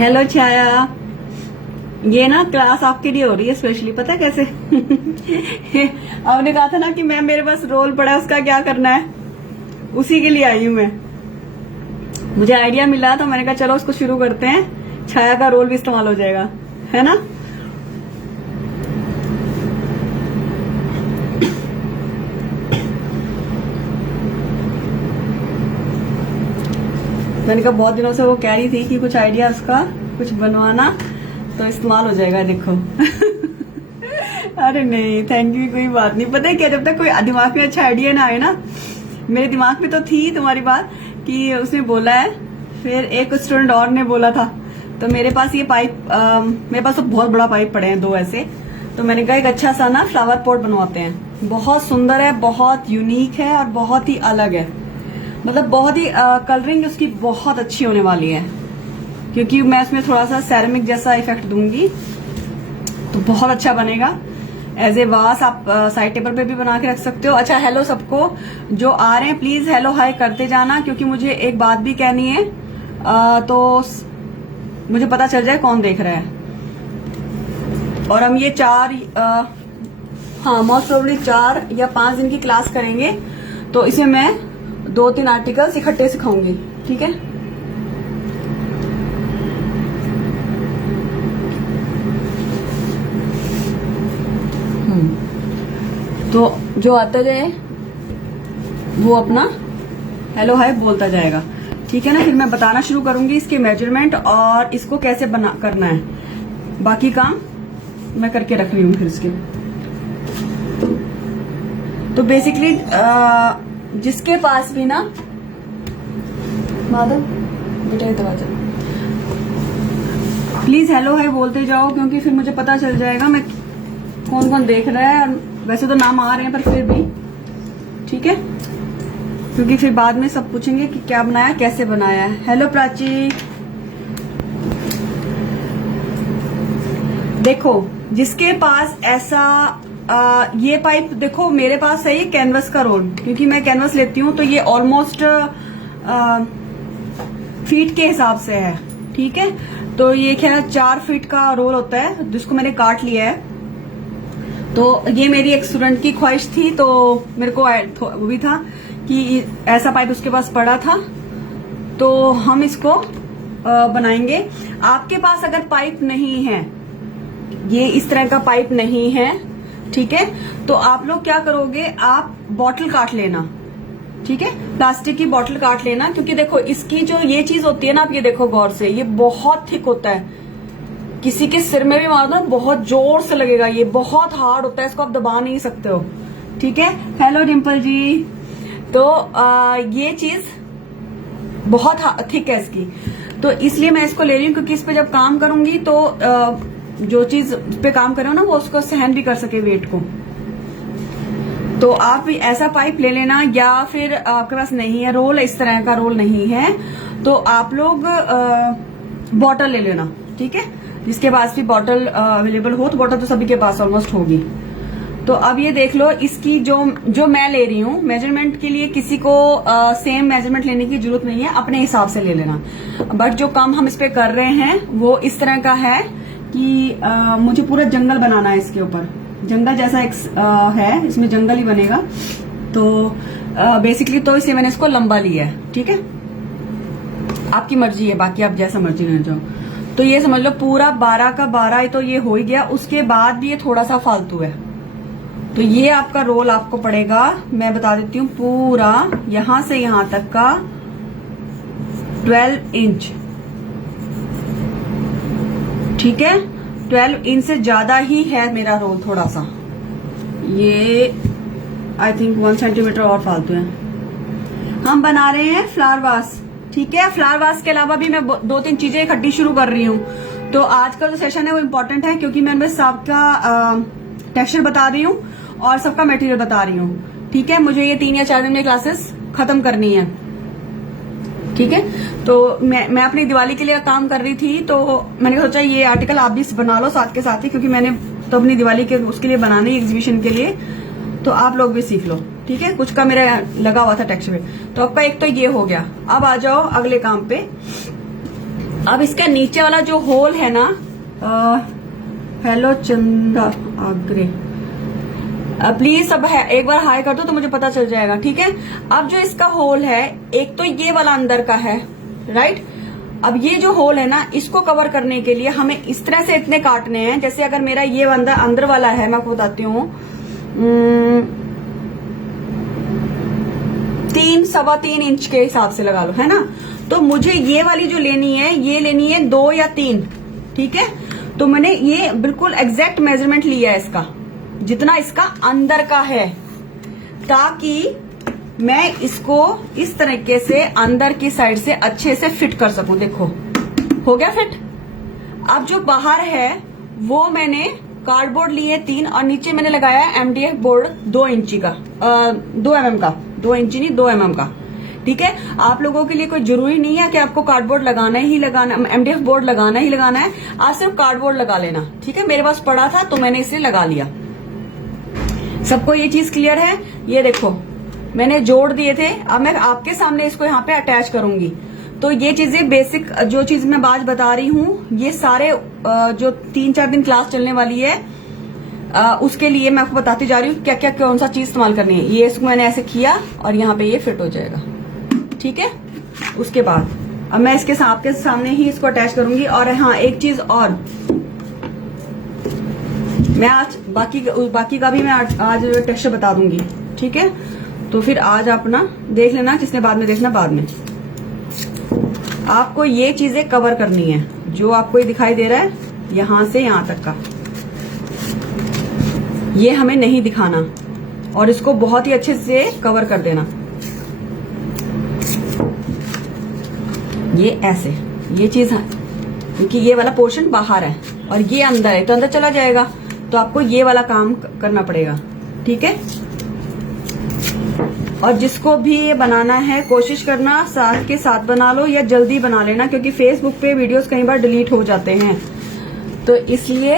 Hello छाया, ये ना class आपके लिए हो रही है स्पेशली, पता है कैसे? आपने कहा था ना कि मैम मेरे पास रोल पड़ा है, उसका क्या करना है, उसी के लिए आई हूं मैं। मुझे आइडिया मिला तो मैंने कहा चलो उसको शुरू करते हैं, छाया का रोल भी इस्तेमाल हो जाएगा, है ना? मैंने कहा बहुत दिनों से वो कह रही थी कि कुछ आइडिया उसका कुछ बनवाना तो इस्तेमाल हो जाएगा, देखो। अरे नहीं, थैंक यू, कोई बात नहीं। पता है क्या, जब तक कोई दिमाग में अच्छा आइडिया ना आए ना, मेरे दिमाग में तो थी तुम्हारी बात कि उसने बोला है, फिर एक स्टूडेंट और ने बोला था, तो मेरे पास ये पाइप मेरे पास तो बहुत बड़ा पाइप पड़े हैं, 2 ऐसे। तो मैंने कहा एक अच्छा सा ना फ्लावर पॉट बनवाते हैं। बहुत सुंदर है, बहुत यूनिक है और बहुत ही अलग है, मतलब बहुत ही कलरिंग उसकी बहुत अच्छी होने वाली है, क्योंकि मैं उसमें थोड़ा सा सेरेमिक जैसा इफेक्ट दूंगी तो बहुत अच्छा बनेगा। एज ए वास आप साइड टेबल पे भी बना के रख सकते हो। अच्छा, हेलो सबको जो आ रहे हैं, प्लीज हेलो हाय करते जाना, क्योंकि मुझे एक बात भी कहनी है, तो मुझे पता चल जाए कौन देख रहा है। और हम ये 4 हाँ मोस्ट प्रोबेबली 4 या 5 दिन की क्लास करेंगे, तो इसमें मैं 2-3 आर्टिकल्स इकट्ठे सिखाऊंगी, ठीक है? तो जो आता जाए वो अपना हेलो हाय बोलता जाएगा, ठीक है ना? फिर मैं बताना शुरू करूंगी इसके मेजरमेंट और इसको कैसे बना करना है। बाकी काम मैं करके रख रही हूँ फिर इसके। तो बेसिकली जिसके पास भी ना, माधव बेटा दरवाजा, प्लीज हेलो हाय बोलते जाओ, क्योंकि फिर मुझे पता चल जाएगा मैं कौन कौन देख रहा है। और वैसे तो नाम आ रहे हैं पर फिर भी, ठीक है? क्योंकि फिर बाद में सब पूछेंगे कि क्या बनाया, कैसे बनाया है। हेलो प्राची, देखो जिसके पास ऐसा ये पाइप, देखो मेरे पास है ये कैनवस का रोल, क्योंकि मैं कैनवस लेती हूँ, तो ये ऑलमोस्ट फीट के हिसाब से है, ठीक है? तो ये क्या 4 फीट का रोल होता है, जिसको मैंने काट लिया है। तो ये मेरी एक स्टूडेंट की ख्वाहिश थी, तो मेरे को वो भी था कि ऐसा पाइप उसके पास पड़ा था, तो हम इसको बनाएंगे। आपके पास अगर पाइप नहीं है, ये इस तरह का पाइप नहीं है, ठीक है, तो आप लोग क्या करोगे, आप बॉटल काट लेना, ठीक है? प्लास्टिक की बॉटल काट लेना, क्योंकि देखो इसकी जो ये चीज होती है ना, आप ये देखो गौर से, ये बहुत थिक होता है, किसी के सिर में भी मार दो बहुत जोर से लगेगा, ये बहुत हार्ड होता है, इसको आप दबा नहीं सकते हो, ठीक है? हेलो डिम्पल जी। तो ये चीज बहुत थिक है इसकी, तो इसलिए मैं इसको ले रही हूँ, क्योंकि इस पे जब काम करूंगी तो जो चीज पे काम कर रहे हो ना, वो उसको सहन भी कर सके वेट को। तो आप भी ऐसा पाइप ले लेना, या फिर आपके पास नहीं है रोल, इस तरह का रोल नहीं है, तो आप लोग बॉटल ले लेना, ठीक है? जिसके पास भी बॉटल अवेलेबल हो, तो बॉटल तो सभी के पास ऑलमोस्ट होगी। तो अब ये देख लो, इसकी जो मैं ले रही हूँ मेजरमेंट के लिए, किसी को सेम मेजरमेंट लेने की जरूरत नहीं है, अपने हिसाब से ले लेना। बट जो काम हम इस पे कर रहे हैं वो इस तरह का है कि मुझे पूरा जंगल बनाना है, इसके ऊपर जंगल जैसा एक है, इसमें जंगल ही बनेगा। तो बेसिकली तो इसलिए मैंने इसको लंबा लिया है, ठीक है? आपकी मर्जी है, बाकी आप जैसा मर्जी ले जाओ। तो ये समझ लो पूरा 12 का 12 तो ये हो ही गया, उसके बाद भी ये थोड़ा सा फालतू है, तो ये आपका रोल आपको पड़ेगा, मैं बता देती हूँ, पूरा यहां से यहां तक का 12 इंच, ठीक है? 12 इंच से ज्यादा ही है मेरा रोल, थोड़ा सा, ये आई थिंक 1 सेंटीमीटर और फालतू है। हम बना रहे हैं फ्लावर वास, ठीक है? फ्लावर वास के अलावा भी मैं 2-3 चीजें इकट्ठी शुरू कर रही हूँ। तो आज का जो सेशन है वो इम्पोर्टेंट है, क्योंकि मैं उनमें सबका टेक्सचर बता रही हूँ और सबका मटेरियल बता रही हूँ, ठीक है? मुझे ये 3 या 4 दिन में क्लासेस खत्म करनी है, ठीक है? तो मैं अपनी दिवाली के लिए काम कर रही थी, तो मैंने सोचा ये आर्टिकल आप भी बना लो साथ के साथ ही, क्योंकि मैंने तो अपनी दिवाली के उसके लिए बनानी एग्जीबिशन के लिए, तो आप लोग भी सीख लो, ठीक है? कुछ का मेरा लगा हुआ था टेक्सचर में। तो आपका एक तो ये हो गया। अब आ जाओ अगले काम पे। अब इसका नीचे वाला जो होल है ना, हेलो चंदा आगरे, प्लीज सब है एक बार हाई कर दो तो मुझे पता चल जाएगा, ठीक है। अब जो इसका होल है, एक तो ये वाला अंदर का है, राइट। अब ये जो होल है ना, इसको कवर करने के लिए हमें इस तरह से इतने काटने हैं। जैसे अगर मेरा ये अंदर वाला है, मैं आपको बताती हूँ, 3-3.25 इंच के हिसाब से लगा लो, है ना। तो मुझे ये वाली जो लेनी है, ये लेनी है 2 या 3, ठीक है। तो मैंने ये बिल्कुल एग्जैक्ट मेजरमेंट लिया है इसका, जितना इसका अंदर का है, ताकि मैं इसको इस तरीके से अंदर की साइड से अच्छे से फिट कर सकूं। देखो हो गया फिट। अब जो बाहर है वो मैंने कार्डबोर्ड लिए 3 और नीचे मैंने लगाया MDF बोर्ड 2 इंची का, 2 mm का, 2 इंची नहीं 2 mm का, ठीक है। आप लोगों के लिए कोई जरूरी नहीं है कि आपको कार्डबोर्ड लगाना ही लगाना, MDF बोर्ड लगाना ही लगाना है। आप सिर्फ कार्डबोर्ड लगा लेना, ठीक है। मेरे पास पड़ा था तो मैंने इसे लगा लिया। सबको ये चीज क्लियर है? ये देखो मैंने जोड़ दिए थे, अब मैं आपके सामने इसको यहाँ पे अटैच करूंगी। तो ये चीजें बेसिक जो चीज मैं आज बता रही हूँ, ये सारे जो 3-4 दिन क्लास चलने वाली है, उसके लिए मैं आपको बताती जा रही हूँ क्या क्या कौन सा चीज इस्तेमाल करनी है। ये इसको मैंने ऐसे किया और यहाँ पे ये फिट हो जाएगा, ठीक है। उसके बाद अब मैं इसके आपके सामने ही इसको अटैच करूंगी। और हाँ, एक चीज और, मैं आज बाकी का भी मैं आज टेक्सचर बता दूंगी, ठीक है। तो फिर आज आप ना देख लेना, जिसने बाद में देखना बाद में। आपको ये चीजें कवर करनी है, जो आपको ये दिखाई दे रहा है यहां से यहां तक का, ये हमें नहीं दिखाना और इसको बहुत ही अच्छे से कवर कर देना। ये ऐसे, ये चीज है क्योंकि ये वाला पोर्शन बाहर है और ये अंदर है, तो अंदर चला जाएगा, तो आपको ये वाला काम करना पड़ेगा, ठीक है। और जिसको भी ये बनाना है, कोशिश करना साथ के साथ बना लो या जल्दी बना लेना, क्योंकि फेसबुक पे वीडियोस कई बार डिलीट हो जाते हैं, तो इसलिए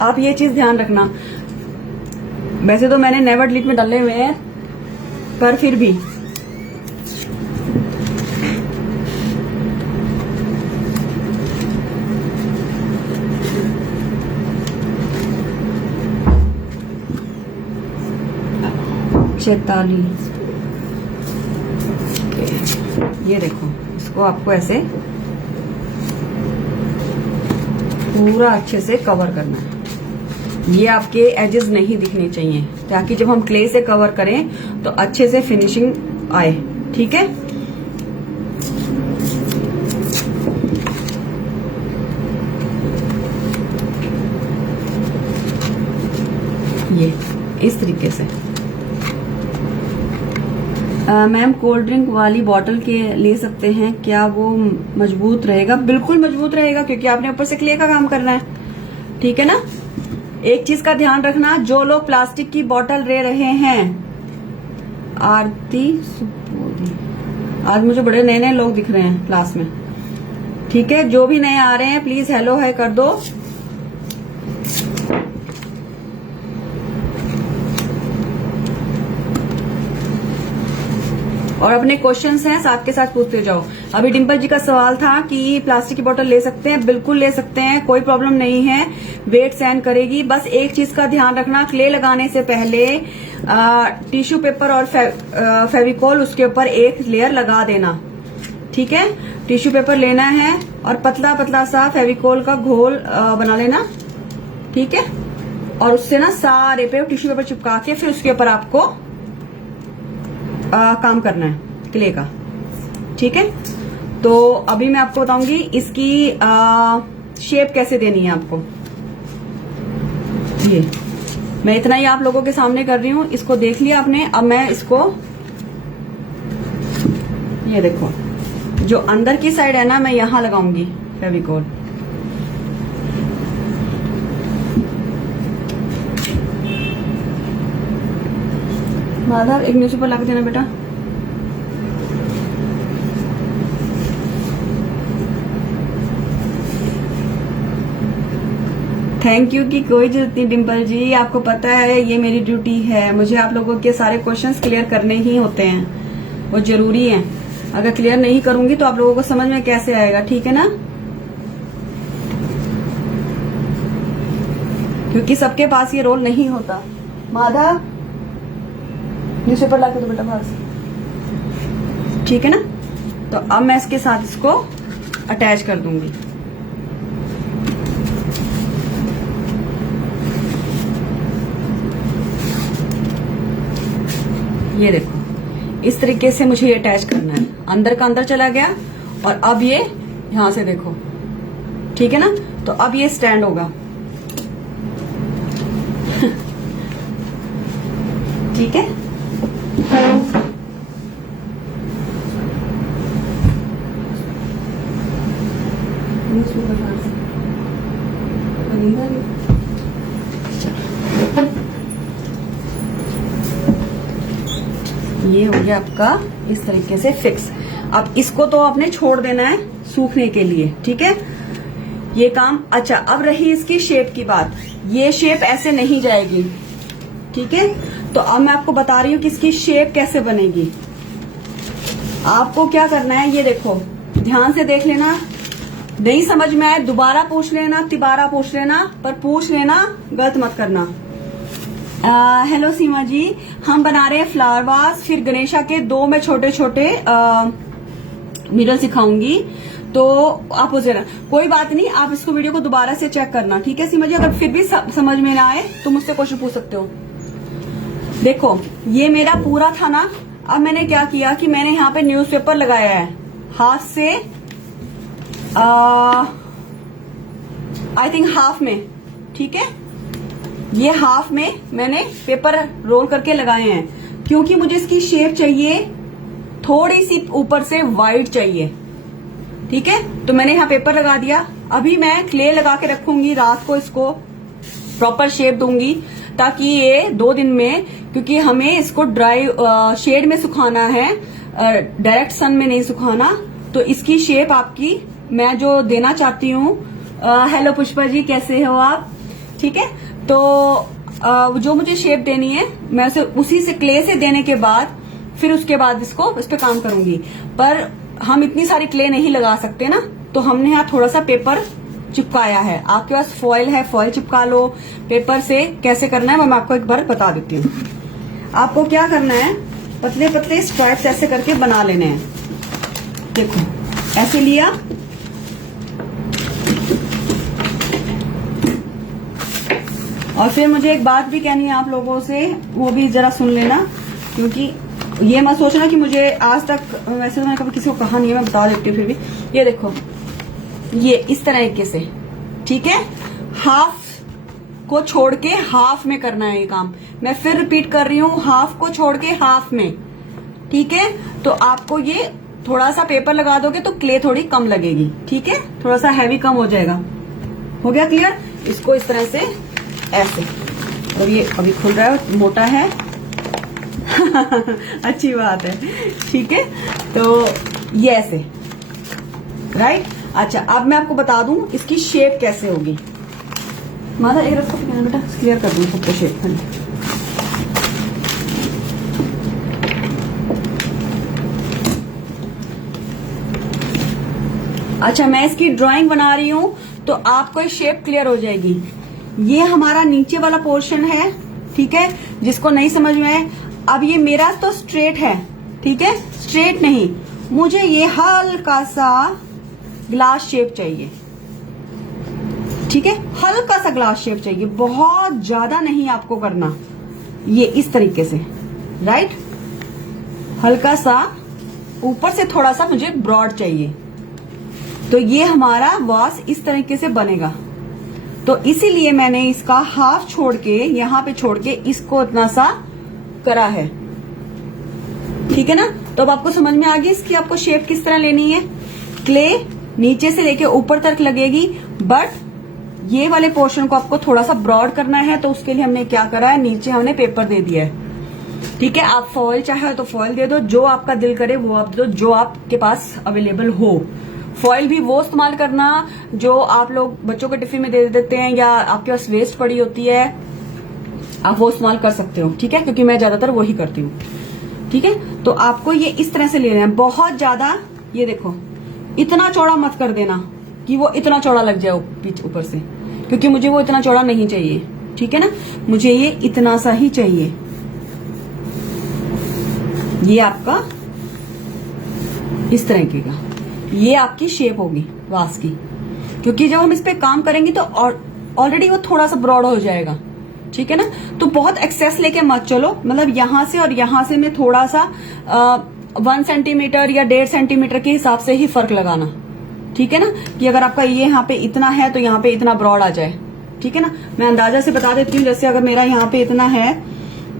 आप ये चीज ध्यान रखना। वैसे तो मैंने नेवर डिलीट में डाले हुए हैं, पर फिर भी चेताली, ये देखो इसको आपको ऐसे पूरा अच्छे से कवर करना है। ये आपके एजेस नहीं दिखने चाहिए, ताकि जब हम क्ले से कवर करें तो अच्छे से फिनिशिंग आए, ठीक है। ये इस तरीके से। मैम कोल्ड ड्रिंक वाली बॉटल के ले सकते हैं क्या? वो मजबूत रहेगा? बिल्कुल मजबूत रहेगा, क्योंकि आपने ऊपर से क्ले का काम करना है, ठीक है ना। एक चीज का ध्यान रखना, जो लोग प्लास्टिक की बोतल ले रहे हैं, आरती सुपोरी, आज मुझे बड़े नए नए लोग दिख रहे हैं क्लास में, ठीक है। जो भी नए आ रहे हैं प्लीज हेलो है कर दो। और अपने क्वेश्चंस हैं साथ के साथ पूछते जाओ। अभी डिम्पल जी का सवाल था कि प्लास्टिक की बोतल ले सकते हैं, बिल्कुल ले सकते हैं, कोई प्रॉब्लम नहीं है, वेट सहन करेगी। बस एक चीज का ध्यान रखना, क्ले लगाने से पहले टिश्यू पेपर और फेविकोल उसके ऊपर एक लेयर लगा देना, ठीक है। टिश्यू पेपर लेना है और पतला पतला सा फेविकोल का घोल बना लेना, ठीक है। और उससे ना सारे पे टिश्यू पेपर चिपका के फिर उसके ऊपर आपको काम करना है क्ले का, ठीक है। तो अभी मैं आपको बताऊंगी इसकी शेप कैसे देनी है आपको। ये मैं इतना ही आप लोगों के सामने कर रही हूं, इसको देख लिया आपने। अब मैं इसको, ये देखो जो अंदर की साइड है ना, मैं यहां लगाऊंगी फेविकोल। माधव एक न्यूज़पेपर ला के देना बेटा। थैंक यू की कोई जरूरत नहीं डिम्पल जी, आपको पता है ये मेरी ड्यूटी है, मुझे आप लोगों के सारे क्वेश्चंस क्लियर करने ही होते हैं, वो जरूरी है। अगर क्लियर नहीं करूंगी तो आप लोगों को समझ में कैसे आएगा, ठीक है ना। क्योंकि सबके पास ये रोल नहीं होता। माधव न्यूज़पेपर ला के दो बेटा बाहर से, ठीक है ना। तो अब मैं इसके साथ इसको अटैच कर दूंगी। ये देखो इस तरीके से मुझे ये अटैच करना है। अंदर का अंदर चला गया और अब ये यहां से देखो, ठीक है ना। तो अब ये स्टैंड होगा ठीक है। ये हो गया आपका इस तरीके से फिक्स। अब इसको तो आपने छोड़ देना है सूखने के लिए, ठीक है। ये काम अच्छा। अब रही इसकी शेप की बात, ये शेप ऐसे नहीं जाएगी, ठीक है। तो अब मैं आपको बता रही हूँ कि इसकी शेप कैसे बनेगी। आपको क्या करना है, ये देखो ध्यान से देख लेना, नहीं समझ में आए दोबारा पूछ लेना, तिबारा पूछ लेना, पर पूछ लेना, गलत मत करना। हेलो सीमा जी, हम बना रहे हैं फ्लावर वास, फिर गणेशा के 2 में छोटे छोटे मिरर सिखाऊंगी, तो आप हो जाना। कोई बात नहीं, आप इसको वीडियो को दोबारा से चेक करना, ठीक है सीमा जी। अगर फिर भी समझ में ना आए तो मुझसे क्वेश्चन पूछ सकते हो। देखो ये मेरा पूरा था ना। अब मैंने क्या किया कि मैंने यहाँ पे न्यूज़पेपर लगाया है हाथ से, आई थिंक हाफ में, ठीक है। ये हाफ में मैंने पेपर रोल करके लगाए हैं, क्योंकि मुझे इसकी शेप चाहिए थोड़ी सी ऊपर से वाइड चाहिए, ठीक है। तो मैंने यहाँ पेपर लगा दिया। अभी मैं क्ले लगा के रखूंगी, रात को इसको प्रॉपर शेप दूंगी, ताकि ये 2 दिन में, क्योंकि हमें इसको ड्राई शेड में सुखाना है, डायरेक्ट सन में नहीं सुखाना। तो इसकी शेप आपकी मैं जो देना चाहती हूँ। हेलो पुष्पा जी, कैसे हो आप, ठीक है। तो जो मुझे शेप देनी है मैं उसे उसी से क्ले से देने के बाद फिर उसके बाद इसको इस पे काम करूंगी। पर हम इतनी सारी क्ले नहीं लगा सकते ना, तो हमने यहाँ थोड़ा सा पेपर चिपकाया है। आपके पास फॉइल है, फॉइल चिपका लो। पेपर से कैसे करना है वो मैं आपको एक बार बता देती हूँ। आपको क्या करना है, पतले पतले स्ट्राइप्स ऐसे करके बना लेने हैं। देखो ऐसे लिया, और फिर मुझे एक बात भी कहनी है आप लोगों से, वो भी जरा सुन लेना, क्योंकि ये मत सोचना कि मुझे आज तक, वैसे तो मैंने कभी किसी को कहा नहीं है, मैं बता देती हूँ फिर भी। ये देखो ये इस तरीके से, ठीक है। हाफ को छोड़ के हाफ में करना है ये काम। मैं फिर रिपीट कर रही हूँ, हाफ को छोड़ के हाफ में, ठीक है। तो आपको ये थोड़ा सा पेपर लगा दोगे तो क्ले थोड़ी कम लगेगी, ठीक है। थोड़ा सा हैवी कम हो जाएगा। हो गया क्लियर। इसको इस तरह से ऐसे, और ये अभी खुल रहा है, मोटा है अच्छी बात है, ठीक है। तो ये ऐसे, राइट। अच्छा अब मैं आपको बता दूं इसकी शेप कैसे होगी। माता एक रस्ता बेटा क्लियर कर दूं सबको शेप। अच्छा मैं इसकी ड्राइंग बना रही हूं तो आपको ये शेप क्लियर हो जाएगी। ये हमारा नीचे वाला पोर्शन है, ठीक है, जिसको नहीं समझ में आए। अब ये मेरा तो स्ट्रेट है, ठीक है, स्ट्रेट नहीं, मुझे ये हल्का सा ग्लास शेप चाहिए, ठीक है। हल्का सा ग्लास शेप चाहिए, बहुत ज्यादा नहीं आपको करना। ये इस तरीके से, राइट। हल्का सा ऊपर से थोड़ा सा मुझे ब्रॉड चाहिए। तो ये हमारा वॉस इस तरीके से बनेगा। तो इसीलिए मैंने इसका हाफ छोड़ के, यहां पे छोड़ के इसको इतना सा करा है, ठीक है ना। तो अब आपको समझ में आ गई इसकी आपको शेप किस तरह लेनी है। क्ले नीचे से लेके ऊपर तक लगेगी, बट ये वाले पोर्शन को आपको थोड़ा सा ब्रॉड करना है। तो उसके लिए हमने क्या करा है, नीचे हमने पेपर दे दिया है, ठीक है। आप फॉइल चाहे तो फॉइल दे दो, जो आपका दिल करे वो आप दो, जो आपके पास अवेलेबल हो। फॉइल भी वो इस्तेमाल करना जो आप लोग बच्चों के टिफिन में दे देते हैं, या आपके पास वेस्ट पड़ी होती है, आप वो इस्तेमाल कर सकते हो, ठीक है, क्योंकि मैं ज्यादातर वही करती हूँ, ठीक है। तो आपको ये इस तरह से लेना है, बहुत ज्यादा, ये देखो इतना चौड़ा मत कर देना कि वो इतना चौड़ा लग जाए ऊपर से, क्योंकि मुझे वो इतना चौड़ा नहीं चाहिए, ठीक है ना। मुझे ये इतना सा ही चाहिए। ये आपका इस तरीके का, ये आपकी शेप होगी वास की, क्योंकि जब हम इस पे काम करेंगे तो ऑलरेडी वो थोड़ा सा ब्रॉड हो जाएगा, ठीक है ना। तो बहुत एक्सेस लेके मत चलो, मतलब यहां से और यहां से में थोड़ा सा 1 सेंटीमीटर या 1.5 सेंटीमीटर के हिसाब से ही फर्क लगाना, ठीक है ना। कि अगर आपका ये यहाँ पे इतना है तो यहाँ पे इतना ब्रॉड आ जाए, ठीक है ना। मैं अंदाजा से बता देती हूँ, जैसे अगर मेरा यहाँ पे इतना है,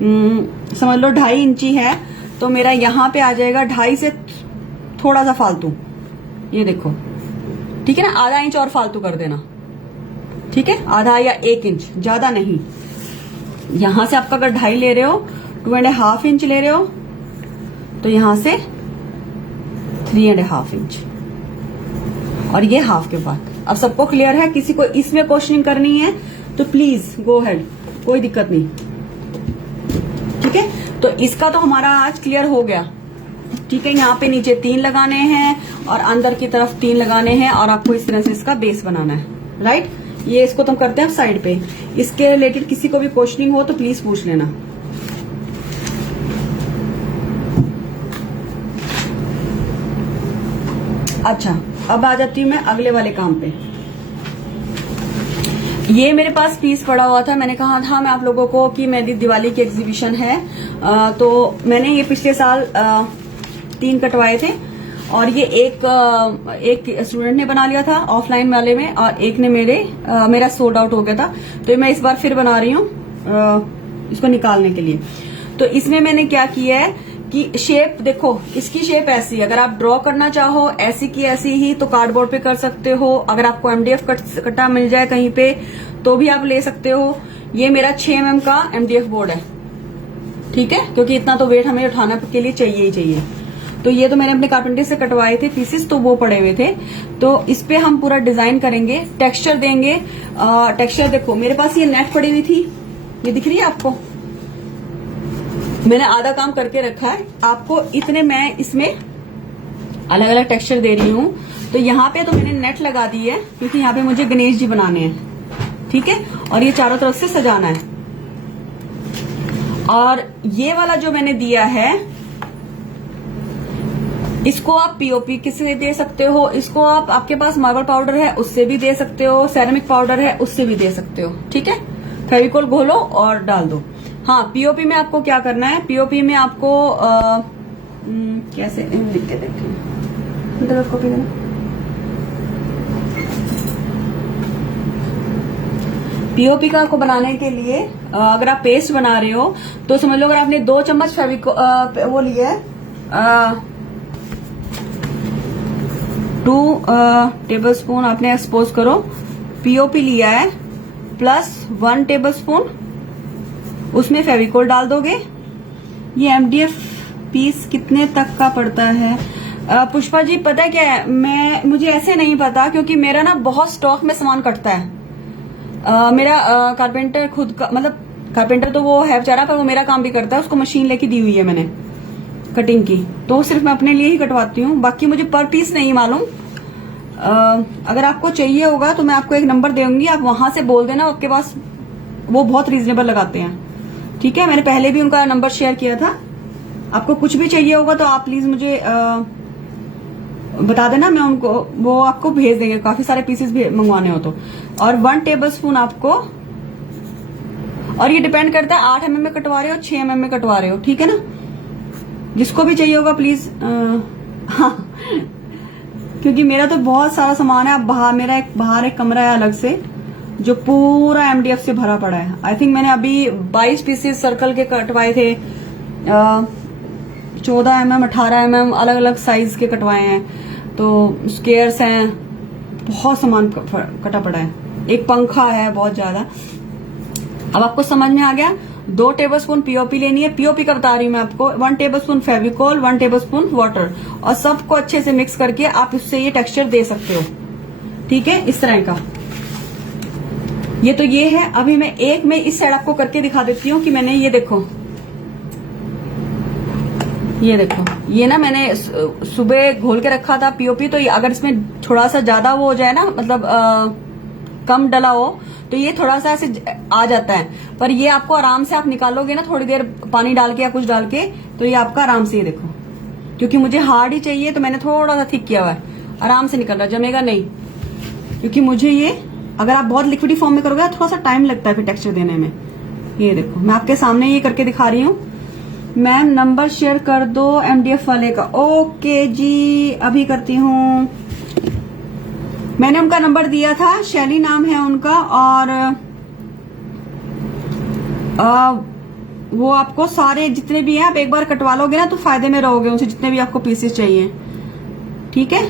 समझ लो 2.5 इंची है, तो मेरा यहाँ पे आ जाएगा 2.5 से थोड़ा सा फालतू, ये देखो, ठीक है ना। आधा इंच और फालतू कर देना, ठीक है, आधा या 1 इंच, ज्यादा नहीं। यहां से आपका अगर 2.5 ले रहे हो, 2.5 इंच ले रहे हो, तो यहां से 3.5 इंच, और ये हाफ के बाद। अब सबको क्लियर है? किसी को इसमें क्वेश्चनिंग करनी है तो प्लीज गो हेड, कोई दिक्कत नहीं, ठीक है। तो इसका तो हमारा आज क्लियर हो गया, ठीक है। यहाँ पे नीचे 3 लगाने हैं और अंदर की तरफ 3 लगाने हैं, और आपको इस तरह से इसका बेस बनाना है, राइट। ये इसको तुम करते हैं साइड पे। इसके रिलेटेड किसी को भी क्वेश्चनिंग हो तो प्लीज पूछ लेना। अच्छा, अब आ जाती हूँ मैं अगले वाले काम पे। ये मेरे पास पीस पड़ा हुआ था, मैंने कहा था मैं आप लोगों को कि मेरी दिवाली की एग्जीबिशन है, तो मैंने ये पिछले साल 3 कटवाए थे, और ये एक स्टूडेंट ने बना लिया था ऑफलाइन वाले में, और एक ने मेरा सोल्ड आउट हो गया था, तो मैं इस बार फिर बना रही हूँ इसको निकालने के लिए। तो इसमें मैंने क्या किया है कि शेप देखो, इसकी शेप ऐसी, अगर आप ड्रॉ करना चाहो ऐसी की ऐसी ही तो कार्डबोर्ड पे कर सकते हो। अगर आपको MDF कटा मिल जाए कहीं पे तो भी आप ले सकते हो। ये मेरा 6 mm का MDF बोर्ड है, ठीक है, क्योंकि इतना तो वेट हमें उठाने के लिए चाहिए ही चाहिए। तो ये तो मैंने अपने कारपेंटर से कटवाए थे पीसेस, तो वो पड़े हुए थे। तो इस पे हम पूरा डिजाइन करेंगे, टेक्सचर देंगे। टेक्सचर देखो, मेरे पास ये नेट पड़ी हुई थी, ये दिख रही है आपको, मैंने आधा काम करके रखा है। आपको इतने मैं इसमें अलग अलग टेक्सचर दे रही हूँ। तो यहाँ पे तो मैंने नेट लगा दी है, क्योंकि यहाँ पे मुझे गणेश जी बनाने हैं, ठीक है, और ये चारों तरफ से सजाना है। और ये वाला जो मैंने दिया है, इसको आप पीओपी किससे दे सकते हो, इसको आप, आपके पास मार्बल पाउडर है उससे भी दे सकते हो, सेरेमिक पाउडर है उससे भी दे सकते हो, ठीक है। फेविकोल घोलो और डाल दो। हाँ, पीओपी में आपको क्या करना है, पीओपी में आपको कैसे लिख के देखिए, कॉपी करना। पीओपी का आपको बनाने के लिए अगर आप पेस्ट बना रहे हो तो समझ लो, अगर आपने 2 चम्मच फेविकोल वो लिया है, 2 टेबलस्पून आपने एक्सपोज करो पीओपी लिया है, प्लस 1 टेबलस्पून उसमें फेविकोल डाल दोगे। ये MDF पीस कितने तक का पड़ता है? पुष्पा जी पता है क्या है, मुझे ऐसे नहीं पता, क्योंकि मेरा ना बहुत स्टॉक में सामान कटता है। मेरा कारपेंटर खुद का, मतलब कारपेंटर तो वो है बेचारा, पर वो मेरा काम भी करता है, उसको मशीन लेके दी हुई है मैंने कटिंग की, तो सिर्फ मैं अपने लिए ही कटवाती हूँ, बाकी मुझे पर पीस नहीं मालूम। अगर आपको चाहिए होगा तो मैं आपको एक नंबर दूंगी, आप वहां से बोल देना, आपके पास वो बहुत रीजनेबल लगाते हैं, ठीक है। मैंने पहले भी उनका नंबर शेयर किया था। आपको कुछ भी चाहिए होगा तो आप प्लीज मुझे बता देना, मैं उनको वो आपको भेज देंगे, काफी सारे पीसेस भी मंगवाने हो तो। और 1 टेबलस्पून आपको, और ये डिपेंड करता है 8 mm में कटवा रहे हो 6 mm में कटवा रहे हो, ठीक है ना। जिसको भी चाहिए होगा प्लीज, हाँ, क्योंकि मेरा तो बहुत सारा सामान है। अब मेरा बाहर एक कमरा है अलग से जो पूरा MDF से भरा पड़ा है। आई थिंक मैंने अभी 22 पीसेस सर्कल के कटवाए थे, 14 mm 18 mm अलग अलग साइज के कटवाए हैं, तो स्केयर्स हैं, बहुत सामान कटा पड़ा है, एक पंखा है बहुत ज्यादा। अब आपको समझ में आ गया। 2 टेबलस्पून पीओपी लेनी है, पीओपी का बता रही हूँ मैं आपको, 1 टेबलस्पून फेविकोल, 1 टेबलस्पून वाटर, और सबको अच्छे से मिक्स करके आप उससे ये टेक्सचर दे सकते हो, ठीक है, इस तरह का। ये तो ये है। अभी मैं इस साइड आपको करके दिखा देती हूँ कि मैंने ये देखो, ये ना मैंने सुबह घोल के रखा था पीओपी, तो अगर इसमें थोड़ा सा ज्यादा वो हो जाए ना, मतलब कम डला हो तो ये थोड़ा सा ऐसे आ जाता है, पर ये आपको आराम से आप निकालोगे ना थोड़ी देर पानी डाल के या कुछ डाल के, तो ये आपका आराम से, ये देखो, क्योंकि मुझे हार्ड ही चाहिए तो मैंने थोड़ा सा थिक किया हुआ है, आराम से निकल रहा, जमेगा नहीं, क्योंकि मुझे ये अगर आप बहुत लिक्विडी फॉर्म में करोगे थोड़ा सा टाइम लगता है फिर टेक्सचर देने में। ये देखो मैं आपके सामने ये करके दिखा रही हूँ। मैम नंबर शेयर कर दो MDF वाले का। ओके जी, अभी करती हूँ। मैंने उनका नंबर दिया था, शैली नाम है उनका, और वो आपको सारे जितने भी हैं आप एक बार कटवा लोगे ना तो फायदे में रहोगे उनसे, जितने भी आपको पीसेस चाहिए। ठीक है,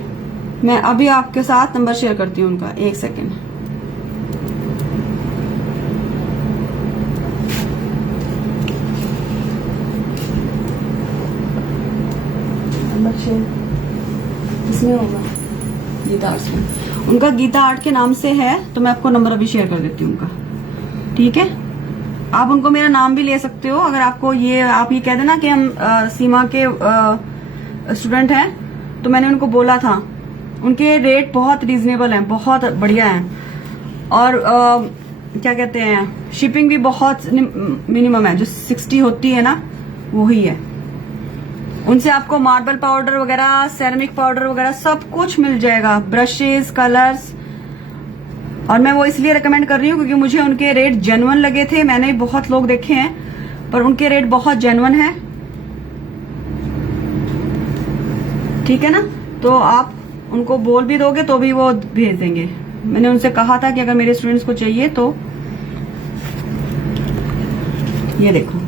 मैं अभी आपके साथ नंबर शेयर करती हूँ उनका, 1 सेकेंड। इसमें होगा गीता आर्ट में, उनका गीता आर्ट के नाम से है, तो मैं आपको नंबर अभी शेयर कर देती हूँ उनका। ठीक है, आप उनको मेरा नाम भी ले सकते हो अगर आपको ये, आप ये कह देना कि हम सीमा के स्टूडेंट हैं, तो मैंने उनको बोला था। उनके रेट बहुत रीजनेबल हैं, बहुत बढ़िया हैं, और क्या कहते हैं, शिपिंग भी बहुत मिनिमम है, जो 60 होती है ना वही है। उनसे आपको मार्बल पाउडर वगैरह, सेरेमिक पाउडर वगैरह सब कुछ मिल जाएगा, ब्रशेस, कलर्स, और मैं वो इसलिए रेकमेंड कर रही हूँ क्योंकि मुझे उनके रेट जेन्युइन लगे थे। मैंने बहुत लोग देखे हैं पर उनके रेट बहुत जेन्युइन है। ठीक है ना, तो आप उनको बोल भी दोगे तो भी वो भेज देंगे। मैंने उनसे कहा था कि अगर मेरे स्टूडेंट्स को चाहिए तो ये देखो,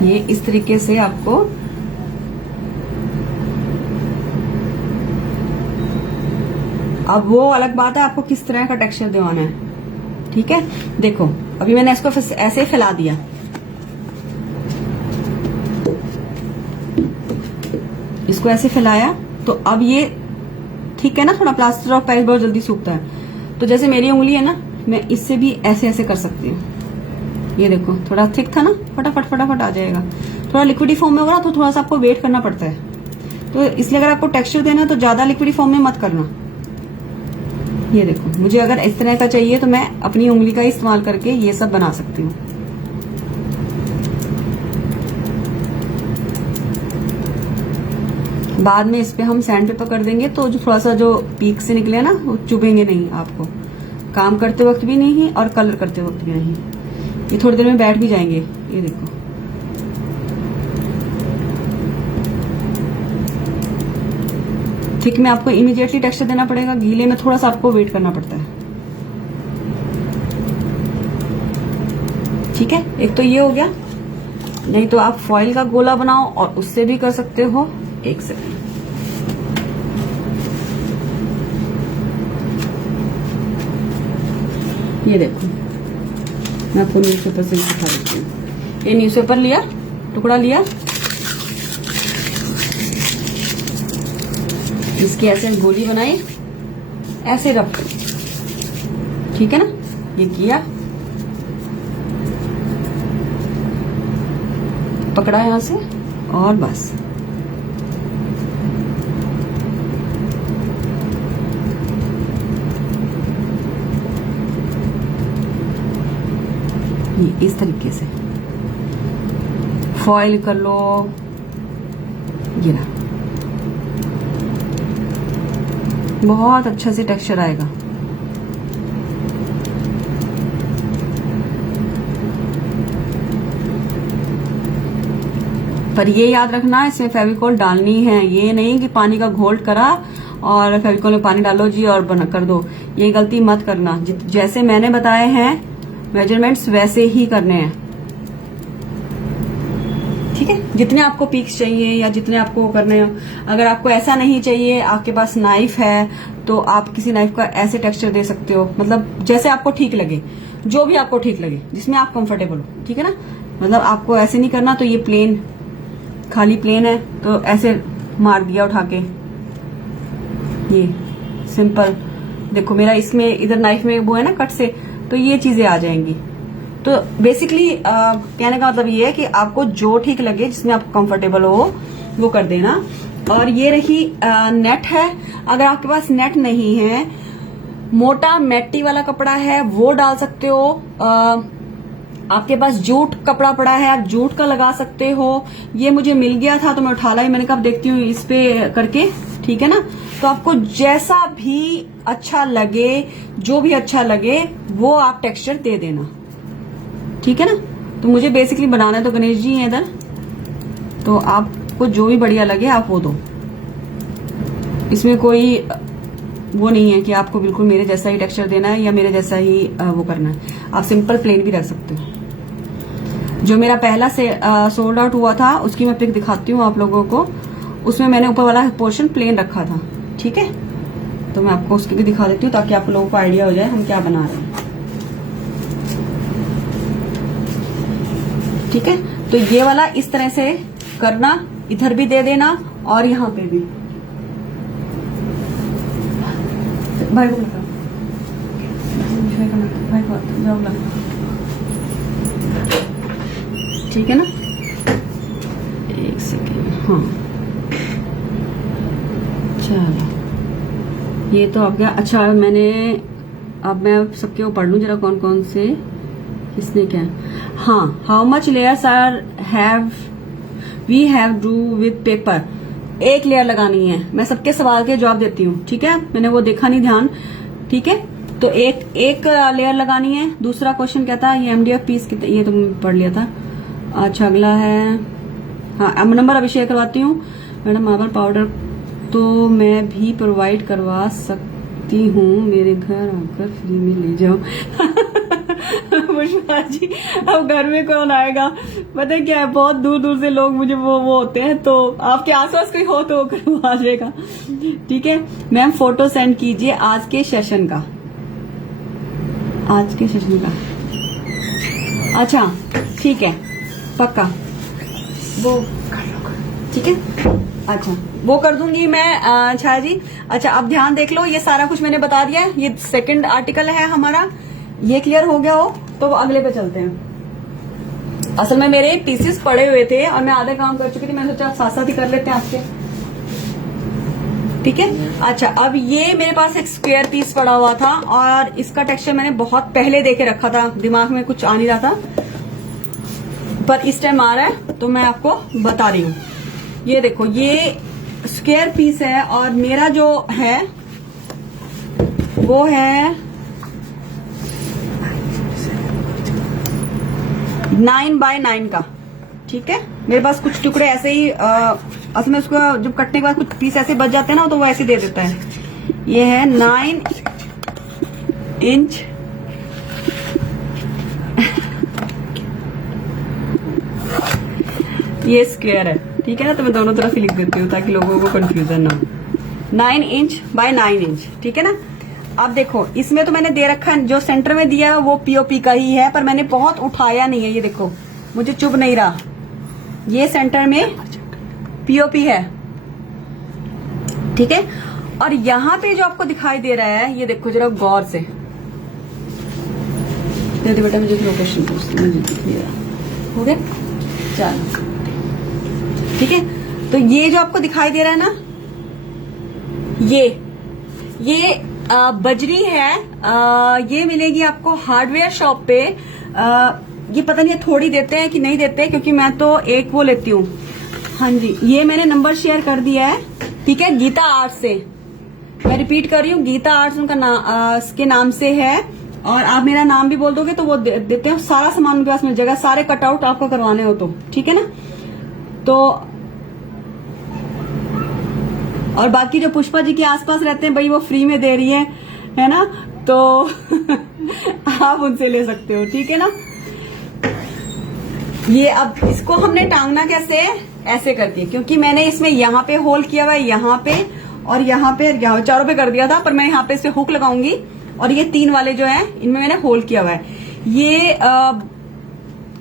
ये इस तरीके से आपको अब वो अलग बात है आपको किस तरह का टेक्सचर दिवाना है। ठीक है, देखो अभी मैंने इसको ऐसे फैला दिया, इसको ऐसे फैलाया, तो अब ये ठीक है ना, थोड़ा प्लास्टर ऑफ पेरिस बहुत जल्दी सूखता है, तो जैसे मेरी उंगली है ना, मैं इससे भी ऐसे ऐसे कर सकती हूँ। ये देखो थोड़ा थिक था ना, फटाफट फटाफट आ जाएगा। थोड़ा लिक्विडी फॉर्म में होगा तो थोड़ा सा आपको वेट करना पड़ता है, तो इसलिए अगर आपको टेक्सचर देना है तो ज्यादा लिक्विडी फॉर्म में मत करना। ये देखो, मुझे अगर इस तरह का चाहिए तो मैं अपनी उंगली का इस्तेमाल करके ये सब बना सकती हूँ। बाद में इस पे हम सैंड पेपर कर देंगे, तो जो थोड़ा सा जो पीक से निकले ना वो चुभेंगे नहीं आपको, काम करते वक्त भी नहीं और कलर करते वक्त भी नहीं। ये थोड़ी देर में बैठ भी जाएंगे। ये देखो, थिक में आपको इमीडिएटली टेक्सचर देना पड़ेगा, गीले में थोड़ा सा आपको वेट करना पड़ता है। ठीक है, एक तो ये हो गया, नहीं तो आप फॉइल का गोला बनाओ और उससे भी कर सकते हो। 1 सेकंड, ये देखो मैं आपको न्यूज़पेपर से दिखा देती हूँ। ये न्यूज़पेपर लिया, टुकड़ा लिया, इसकी ऐसे गोली बनाई, ऐसे रख, ठीक है ना, ये किया, पकड़ा यहां से, और बस ये इस तरीके से फॉइल कर लो। ये रहा, बहुत अच्छा से टेक्सचर आएगा। पर ये याद रखना, इसमें फेविकोल डालनी है, ये नहीं कि पानी का घोल करा और फेविकोल में पानी डालो जी और बना कर दो। ये गलती मत करना, जैसे मैंने बताए हैं मेजरमेंट्स वैसे ही करने हैं। ठीक है, जितने आपको पीक्स चाहिए या जितने आपको करने हो, अगर आपको ऐसा नहीं चाहिए, आपके पास नाइफ है तो आप किसी नाइफ का ऐसे टेक्सचर दे सकते हो, मतलब जैसे आपको ठीक लगे, जो भी आपको ठीक लगे, जिसमें आप कंफर्टेबल हो। ठीक है ना, मतलब आपको ऐसे नहीं करना तो ये प्लेन, खाली प्लेन है तो ऐसे मार दिया उठा के, ये सिंपल। देखो मेरा इसमें इधर नाइफ में वो है ना कट से, तो ये चीजें आ जाएंगी। तो बेसिकली कहने का मतलब ये है कि आपको जो ठीक लगे, जिसमें आप कंफर्टेबल हो वो कर देना। और ये रही नेट है। अगर आपके पास नेट नहीं है, मोटा मैटी वाला कपड़ा है वो डाल सकते हो। आपके पास जूट कपड़ा पड़ा है, आप जूट का लगा सकते हो। ये मुझे मिल गया था तो मैं उठा लाई, मैंने कहा देखती हूँ इस पे करके, ठीक है ना। तो आपको जैसा भी अच्छा लगे, जो भी अच्छा लगे वो आप टेक्सचर दे देना, ठीक है ना। तो मुझे बेसिकली बनाना है, तो गणेश जी हैं इधर, तो आपको जो भी बढ़िया लगे आप वो दो। इसमें कोई वो नहीं है कि आपको बिल्कुल मेरे जैसा ही टेक्सचर देना है या मेरे जैसा ही वो करना है। आप सिंपल प्लेन भी रख सकते हो। जो मेरा पहला से सोल्ड आउट हुआ था उसकी मैं पिक दिखाती हूँ आप लोगों को। उसमें मैंने ऊपर वाला पोर्शन प्लेन रखा था, ठीक है। तो मैं आपको उसकी भी दिखा देती हूँ ताकि आप लोगों को आइडिया हो जाए हम क्या बना रहे हैं, ठीक है। तो ये वाला इस तरह से करना, इधर भी दे देना और यहाँ पे भी। भाई को लगा, भाई को जाओ लगा, ठीक है ना। एक सेकेंड, हाँ चलो ये तो आप क्या। अच्छा मैंने, अब मैं सबके वो पढ़ लूं जरा कौन कौन से किसने क्या। हाँ, how much layers are have we have do with paper. एक लेयर लगानी है। मैं सबके सवाल के जवाब देती हूँ, ठीक है। मैंने वो देखा नहीं ध्यान, ठीक है। तो एक लेयर लगानी है। दूसरा क्वेश्चन क्या था, ये एमडीएफ पीस कितने, ये तो पढ़ लिया था। अच्छा अगला है, हाँ नंबर अभी शेयर करवाती हूँ। मैडम मार्बल पाउडर तो मैं भी प्रोवाइड करवा सकती हूँ, मेरे घर आकर फ्री में ले जाओ। पुष्पा जी अब घर में कौन आएगा, पता है क्या है, बहुत दूर दूर से लोग मुझे वो होते हैं, तो आपके आसपास कोई हो तो करवा देगा, ठीक है। मैम फोटो सेंड कीजिए आज के सेशन का, आज के सेशन का। अच्छा ठीक है, पक्का वो कर लो, ठीक है। अच्छा वो कर दूंगी मैं छाया जी। अच्छा अब ध्यान देख लो, ये सारा कुछ मैंने बता दिया है। ये सेकंड आर्टिकल है हमारा, ये क्लियर हो गया हो तो अगले पे चलते हैं। असल में मेरे पीसेस पड़े हुए थे और मैं आधे काम कर चुकी थी, मैंने सोचा साथ साथ ही कर लेते हैं आपके, ठीक है। अच्छा अब ये मेरे पास एक स्क्वायर पीस पड़ा हुआ था और इसका टेक्सचर मैंने बहुत पहले देके रखा था, दिमाग में कुछ आ नहीं रहा था, पर इस टाइम आ रहा है तो मैं आपको बता रही हूँ। ये देखो ये स्क्वायर पीस है और मेरा जो है वो है 9x9 का, ठीक है। मेरे पास कुछ टुकड़े ऐसे ही असल में उसको जब कटने के बाद कुछ पीस ऐसे बच जाते हैं ना तो वो ऐसे दे देता है। ये है 9 इंच ये स्क्वायर है, ठीक है ना। तो मैं दोनों तरफ ही लिख देती हूँ ताकि लोगों को कंफ्यूजन ना हो। 9 इंच बाय 9 इंच, ठीक है ना। अब देखो इसमें तो मैंने दे रखा है, जो सेंटर में दिया है वो पीओपी का ही है, पर मैंने बहुत उठाया नहीं है। ये देखो मुझे चुभ नहीं रहा, ये सेंटर में पीओपी है, ठीक है। और यहाँ पे जो आपको दिखाई दे रहा है, ये देखो जरा गौर से, दे बेटा मुझे क्वेश्चन पूछती हो गया, चलो ठीक है। तो ये जो आपको दिखाई दे रहा है ना, ये बजरी है। ये मिलेगी आपको हार्डवेयर शॉप पे। ये पता नहीं थोड़ी देते हैं कि नहीं देते, क्योंकि मैं तो एक वो लेती हूँ। हाँ जी, ये मैंने नंबर शेयर कर दिया है, ठीक है। गीता आर्ट से, मैं रिपीट कर रही हूँ, गीता आर्ट्स उनका के नाम से है। और आप मेरा नाम भी बोल दोगे तो वो देते हैं। सारा सामान उनके पास मिल जाएगा, सारे कटआउट आपको करवाने हो तो, ठीक है ना। तो और बाकी जो पुष्पा जी के आसपास रहते हैं भाई, वो फ्री में दे रही है ना, तो आप उनसे ले सकते हो, ठीक है ना। ये अब इसको हमने टांगना कैसे, ऐसे करती है, क्योंकि मैंने इसमें यहाँ पे होल किया हुआ है, यहाँ पे और यहाँ पे, यहाँ चारों पे कर दिया था, पर मैं यहाँ पे इसे हुक लगाऊंगी। और ये 3 वाले जो है इनमें मैंने होल किया हुआ है। ये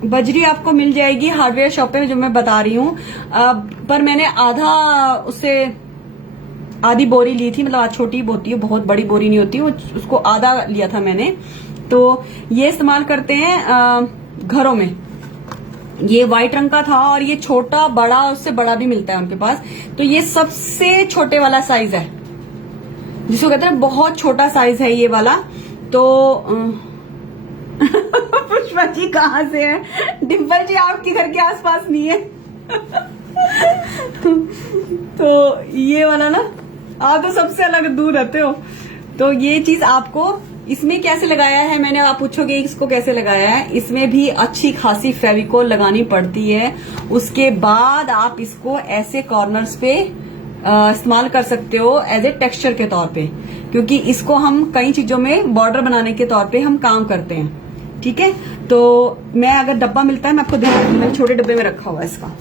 बजरी आपको मिल जाएगी हार्डवेयर शॉप पे, जो मैं बता रही हूँ। पर मैंने आधी बोरी ली थी, मतलब आज छोटी होती है, बहुत बड़ी बोरी नहीं होती, उसको आधा लिया था मैंने। तो ये इस्तेमाल करते हैं घरों में, ये व्हाइट रंग का था और ये छोटा बड़ा उससे बड़ा भी मिलता है उनके पास। तो ये सबसे छोटे वाला साइज है, जिसको कहते हैं बहुत छोटा साइज है ये वाला। तो पुष्पा जी कहाँ से है? डिम्पल जी आपके घर के आसपास नहीं है। तो ये वाला ना, आप तो सबसे अलग दूर रहते हो। तो ये चीज आपको इसमें कैसे लगाया है मैंने, आप पूछोगे इसको कैसे लगाया है। इसमें भी अच्छी खासी फेविकोल लगानी पड़ती है, उसके बाद आप इसको ऐसे कॉर्नर्स पे इस्तेमाल कर सकते हो एज ए टेक्सचर के तौर पे, क्योंकि इसको हम कई चीजों में बॉर्डर बनाने के तौर पे हम काम करते हैं। ठीक है, तो मैं अगर डब्बा मिलता है मैं आपको दिखा दूंगी, मैंने छोटे डब्बे में रखा हुआ है इसका।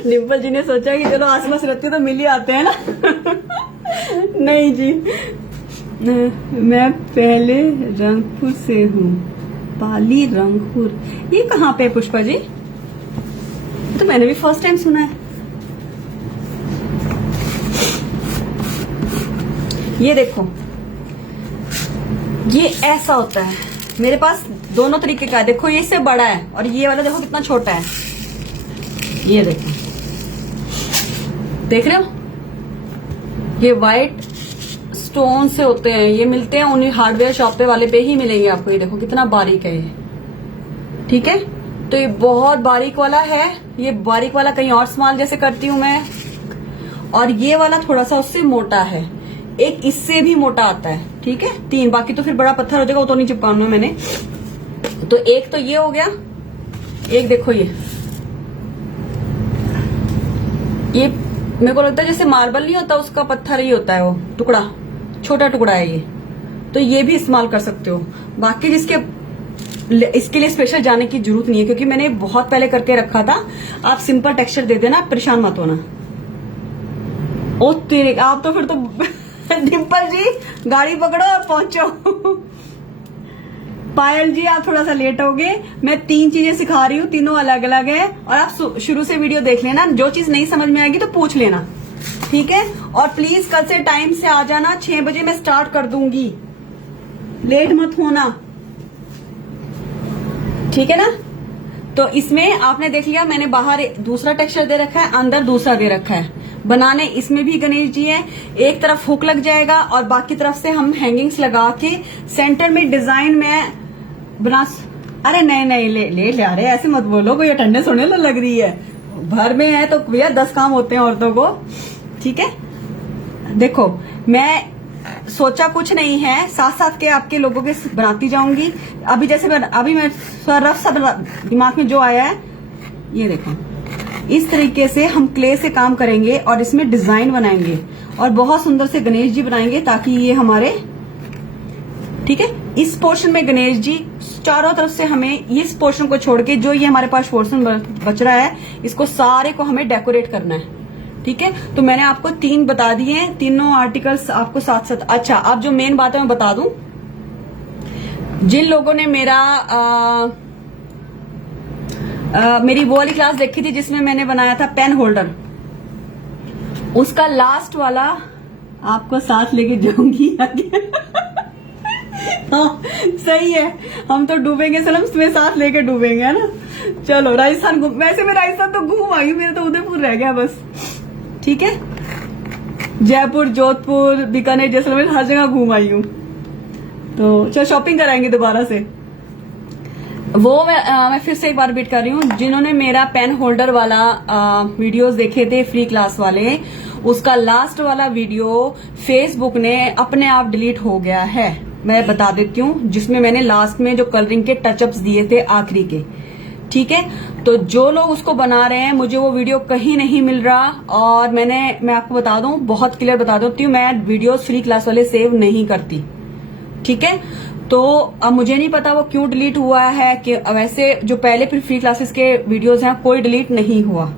डिम्पल जी ने सोचा कि चलो आसपास रहते तो मिल ही आते हैं ना। नहीं जी, मैं पहले रंगपुर से हूँ। पाली रंगपुर, ये कहाँ पे है पुष्पा जी? तो मैंने भी फर्स्ट टाइम सुना है। ये देखो, ये ऐसा होता है। मेरे पास दोनों तरीके का है। देखो ये इससे बड़ा है और ये वाला देखो कितना छोटा है। ये देखो, देख रहे हो? ये व्हाइट स्टोन से होते हैं, ये मिलते हैं उन्हीं हार्डवेयर शॉप पे वाले पे ही मिलेंगे आपको। ये देखो कितना बारीक है ये। ठीक है, तो ये बहुत बारीक वाला है। ये बारीक वाला कहीं और इस्तेमाल जैसे करती हूं मैं, और ये वाला थोड़ा सा उससे मोटा है। एक इससे भी मोटा आता है। ठीक है, 3, बाकी तो फिर बड़ा पत्थर हो जाएगा, वो तो नहीं चिपकाना है मैंने। तो एक तो ये हो गया, एक देखो ये मेरे को लगता है जैसे मार्बल नहीं होता उसका पत्थर ही होता है, वो टुकड़ा, छोटा टुकड़ा है ये। तो ये भी इस्तेमाल कर सकते हो। बाकी इसके लिए स्पेशल जाने की जरूरत नहीं है, क्योंकि मैंने बहुत पहले करके रखा था। आप सिंपल टेक्सचर दे देना, परेशान मत होना। ओ तेरे, आप तो फिर तो डिम्पल जी गाड़ी पकड़ो और पहुंचो। पायल जी आप थोड़ा सा लेट हो गए। मैं 3 चीजें सिखा रही हूँ, तीनों अलग अलग है, और आप शुरू से वीडियो देख लेना। जो चीज नहीं समझ में आएगी तो पूछ लेना, ठीक है? और प्लीज कल से टाइम से आ जाना, 6 बजे मैं स्टार्ट कर दूंगी, लेट मत होना, ठीक है ना? तो इसमें आपने देख लिया, मैंने बाहर दूसरा टेक्सचर दे रखा है, अंदर दूसरा दे रखा है। बनाने इसमें भी गणेश जी है। एक तरफ हुक लग जाएगा और बाकी तरफ से हम हैंगिंग्स लगा के सेंटर में डिजाइन में बना। अरे नहीं ले अरे ऐसे मत बोलो, कोई अटेंडेंस होने लग रही है। भर में है तो भैया 10 काम होते हैं औरतों को, ठीक है? देखो, मैं सोचा कुछ नहीं है, साथ साथ के आपके लोगों के बनाती जाऊंगी। अभी जैसे अभी मैं रफ सा दिमाग में जो आया है, ये देखो, इस तरीके से हम क्ले से काम करेंगे और इसमें डिजाइन बनाएंगे और बहुत सुंदर से गणेश जी बनाएंगे, ताकि ये हमारे, ठीक है? इस पोर्शन में गणेश जी, चारों तरफ से हमें इस पोर्शन को छोड़ के जो ये हमारे पास पोर्शन बच रहा है, इसको सारे को हमें डेकोरेट करना है, ठीक है? तो मैंने आपको 3 बता दिए हैं, तीनों आर्टिकल्स आपको साथ साथ। अच्छा, अब जो मेन बात है मैं बता दूं, जिन लोगों ने मेरी वो वाली क्लास देखी थी जिसमें मैंने बनाया था पेन होल्डर, उसका लास्ट वाला आपको साथ लेके जाऊंगी आगे। हाँ, सही है, हम तो डूबेंगे सलम, तुम्हें साथ लेके डूबेंगे, है ना? चलो राजस्थान, वैसे मैं राजस्थान तो घूम आई हूँ, मेरा तो उदयपुर रह गया बस, ठीक है? जयपुर, जोधपुर, बीकानेर, जैसलमेर, हर जगह घूम आई हूँ। तो चलो शॉपिंग कराएंगे दोबारा से। वो मैं फिर से एक बार रिपीट कर रही हूँ, जिन्होंने मेरा पेन होल्डर वाला वीडियोस देखे थे फ्री क्लास वाले, उसका लास्ट वाला वीडियो फेसबुक ने अपने आप डिलीट हो गया है। मैं बता देती हूँ, जिसमें मैंने लास्ट में जो कलरिंग के टचअप्स दिए थे आखिरी के, ठीक है? तो जो लोग उसको बना रहे हैं, मुझे वो वीडियो कहीं नहीं मिल रहा। और मैं आपको बता दूं, बहुत क्लियर बता देती हूँ, मैं वीडियोस फ्री क्लास वाले सेव नहीं करती, ठीक है? तो अब मुझे नहीं पता वो क्यों डिलीट हुआ है, कि वैसे जो पहले फ्री क्लासेस के वीडियोस हैं कोई डिलीट नहीं हुआ,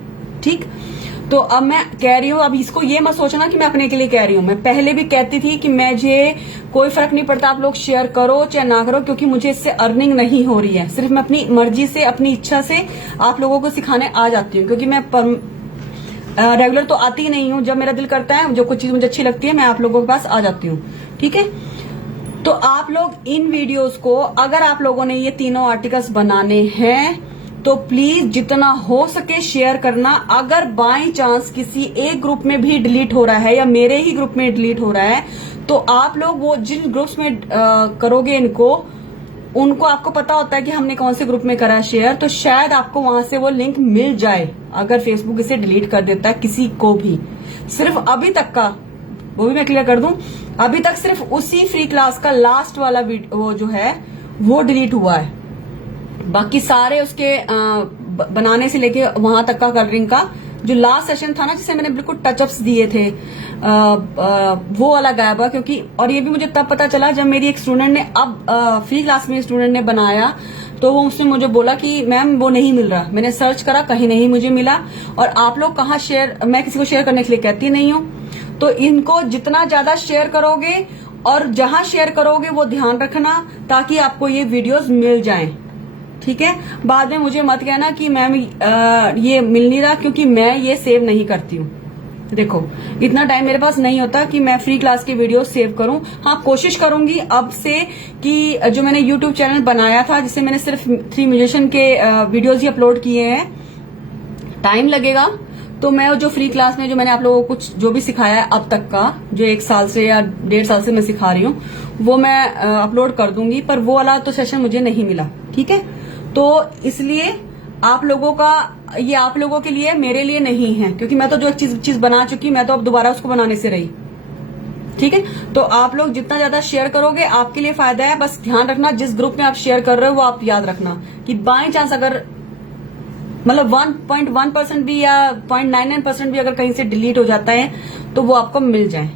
ठीक? तो अब मैं कह रही हूँ, अब इसको ये मत सोचना कि मैं अपने के लिए कह रही हूँ। मैं पहले भी कहती थी कि मुझे कोई फर्क नहीं पड़ता, आप लोग शेयर करो चाहे ना करो, क्योंकि मुझे इससे अर्निंग नहीं हो रही है। सिर्फ मैं अपनी मर्जी से, अपनी इच्छा से आप लोगों को सिखाने आ जाती हूँ, क्योंकि मैं रेगुलर तो आती ही नहीं हूँ। जब मेरा दिल करता है, जो कुछ चीज मुझे अच्छी लगती है, मैं आप लोगों के पास आ जाती हूँ। ठीक है, तो आप लोग इन वीडियोस को, अगर आप लोगों ने ये तीनों आर्टिकल्स बनाने हैं तो प्लीज जितना हो सके शेयर करना। अगर बाय चांस किसी एक ग्रुप में भी डिलीट हो रहा है या मेरे ही ग्रुप में डिलीट हो रहा है, तो आप लोग वो जिन ग्रुप्स में करोगे उनको आपको पता होता है कि हमने कौन से ग्रुप में करा है शेयर, तो शायद आपको वहां से वो लिंक मिल जाए। अगर फेसबुक इसे डिलीट कर देता है किसी को भी, सिर्फ अभी तक का, वो भी मैं क्लियर कर दूं, अभी तक सिर्फ उसी फ्री क्लास का लास्ट वाला वो जो है वो डिलीट हुआ है। बाकी सारे उसके बनाने से लेके वहां तक का कलरिंग का जो लास्ट सेशन था ना, जिसे मैंने बिल्कुल टचअप्स दिए थे, वो वाला गायब है। क्योंकि और ये भी मुझे तब पता चला जब मेरी एक स्टूडेंट ने, अब फ्री क्लास में स्टूडेंट ने बनाया, तो वो उसने मुझे बोला कि मैम वो नहीं मिल रहा। मैंने सर्च करा, कहीं नहीं मुझे मिला। और आप लोग कहाँ शेयर, मैं किसी को शेयर करने के लिए कहती नहीं हूँ, तो इनको जितना ज्यादा शेयर करोगे और जहां शेयर करोगे वो ध्यान रखना, ताकि आपको ये वीडियोस मिल जाएं। ठीक है, बाद में मुझे मत कहना कि मैम ये मिल नहीं रहा, क्योंकि मैं ये सेव नहीं करती हूँ। देखो, इतना टाइम मेरे पास नहीं होता कि मैं फ्री क्लास की वीडियो सेव करूं। हाँ, कोशिश करूंगी अब से कि जो मैंने यूट्यूब चैनल बनाया था, जिससे मैंने सिर्फ 3 म्यूजिशियन के वीडियोज ही अपलोड किए हैं, टाइम लगेगा, तो मैं जो फ्री क्लास में जो मैंने आप लोगों को कुछ जो भी सिखाया है अब तक का, जो 1 साल से या 1.5 साल से मैं सिखा रही हूँ, वो मैं अपलोड कर दूंगी। पर वो वाला तो सेशन मुझे नहीं मिला। ठीक है, तो इसलिए आप लोगों का, ये आप लोगों के लिए, मेरे लिए नहीं है, क्योंकि मैं तो जो चीज बना चुकी, मैं तो अब दोबारा उसको बनाने से रही। ठीक है, तो आप लोग जितना ज्यादा शेयर करोगे आपके लिए फायदा है। बस ध्यान रखना, जिस ग्रुप में आप शेयर कर रहे हो वो आप याद रखना कि बाय चांस अगर मतलब 1.1% भी या 0.99% भी अगर कहीं से डिलीट हो जाता है तो वो आपको मिल जाए।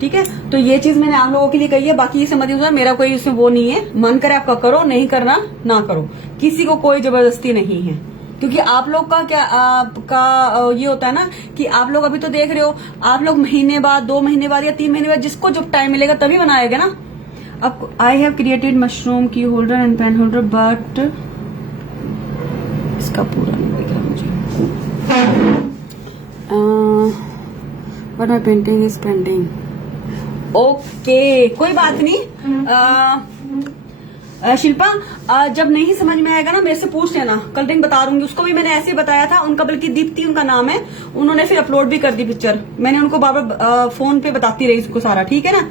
ठीक है, तो ये चीज मैंने आप लोगों के लिए कही है। बाकी ये समझिए, मेरा कोई इसमें वो नहीं है, मन करे आपका करो, नहीं करना ना करो, किसी को कोई जबरदस्ती नहीं है। क्योंकि आप लोग का क्या आपका ये होता है ना कि आप लोग अभी तो देख रहे हो, आप लोग महीने बाद, 2 महीने बाद या 3 महीने बाद, जिसको जब टाइम मिलेगा तभी बनाएगा ना। अब आई हैव क्रिएटेड मशरूम की holder and pen holder, but इसका पूरा नहीं दिख रहा मुझे। But my painting is pending. Okay, कोई बात नहीं। शिल्पा, जब नहीं समझ में आएगा ना मेरे से पूछ लेना, कलरिंग बता दूंगी। उसको भी मैंने ऐसे बताया था, उनका बल्कि दीप्ति उनका नाम है, उन्होंने फिर अपलोड भी कर दी पिक्चर। मैंने उनको बार बार फोन पे बताती रही उसको सारा। ठीक है ना,